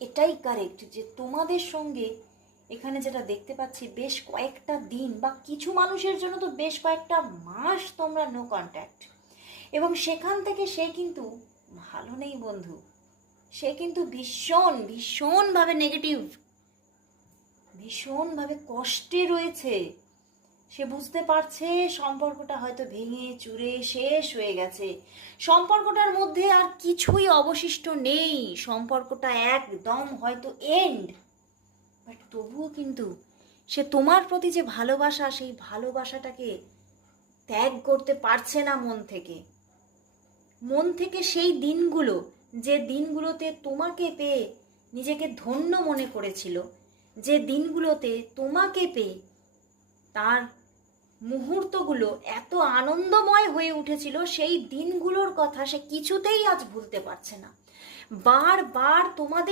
এটাই কারেক্ট যে তোমাদের সঙ্গে এখানে যেটা দেখতে পাচ্ছি বেশ কয়েকটা দিন বা কিছু মানুষের জন্য তো বেশ কয়েকটা মাস তোমরা নো কন্ট্যাক্ট, এবং সেখান থেকে সে কিন্তু ভালো নেই বন্ধু। সে কিন্তু ভীষণ ভীষণভাবে নেগেটিভ, ভীষণভাবে কষ্টে রয়েছে। সে বুঝতে পারছে সম্পর্কটা হয়তো ভেঙে চুরে শেষ হয়ে গেছে, সম্পর্কটার মধ্যে আর কিছুই অবশিষ্ট নেই, সম্পর্কটা একদম হয়তো এন্ড। বাট তবুও কিন্তু সে তোমার প্রতি যে ভালোবাসা, সেই ভালোবাসাটাকে ত্যাগ করতে পারছে না মন থেকে। মন থেকে সেই দিনগুলো, যে দিনগুলোতে তোমাকে পেয়ে নিজেকে ধন্য মনে করেছিল, যে দিনগুলোতে তোমাকে পেয়ে তার মুহূর্তগুলো এত আনন্দময় হয়ে উঠেছিল, সেই দিনগুলোর কথা সে কিছুতেই আজ ভুলতে পারছে না। বারবার তোমাদের